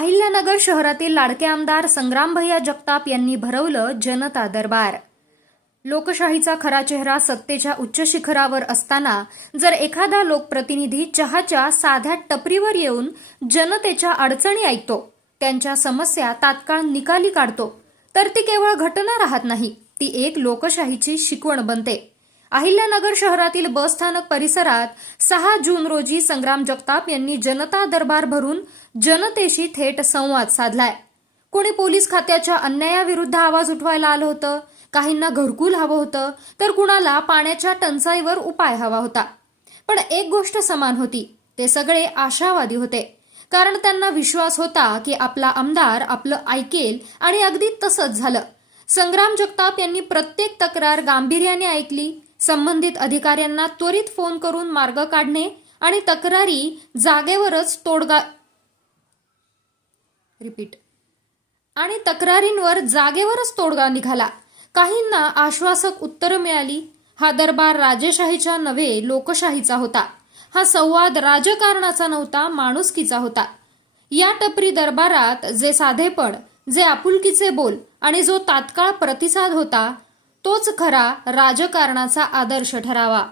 अहिल्यानगर शहरातील लाडके आमदार संग्रामभैया जगताप यांनी भरवलं जनता दरबार. लोकशाहीचा खरा चेहरा सत्तेच्या उच्च शिखरावर असताना जर एखादा लोकप्रतिनिधी चहाच्या साध्या टपरीवर येऊन जनतेच्या अडचणी ऐकतो त्यांच्या समस्या तात्काळ निकाली काढतो तर ती केवळ घटना राहत नाही ती एक लोकशाहीची शिकवण बनते. अहिल्यानगर शहरातील बसस्थानक परिसरात सहा जून रोजी संग्राम जगताप यांनी जनता दरबार भरून जनतेशी थेट संवाद साधलाय. कोणी पोलीस खात्याच्या अन्यायाविरुद्ध आवाज उठवायला आलं होतं काहींना घरकुल हवं होतं तर कुणाला पाण्याच्या टंचाईवर उपाय हवा होता. पण एक गोष्ट समान होती ते सगळे आशावादी होते. कारण त्यांना विश्वास होता की आपला आमदार आपलं ऐकेल आणि अगदी तसंच झालं. संग्राम जगताप यांनी प्रत्येक तक्रार गांभीर्याने ऐकली संबंधित अधिकाऱ्यांना त्वरित फोन करून मार्ग काढणे आणि तक्रारी जागेवरच तोडगा रिपीट. आणि तक्रारींवर जागेवरच तोडगा निघाला. काहींना आश्वासक उत्तरं मिळाली. हा दरबार राजेशाहीच्या नव्हे लोकशाहीचा होता. हा संवाद राजकारणाचा नव्हता माणुसकीचा होता. या टपरी दरबारात जे साधेपण जे आपुलकीचे बोल आणि जो तात्काळ प्रतिसाद होता तोच खरा राजकारणाचा आदर्श ठरावा.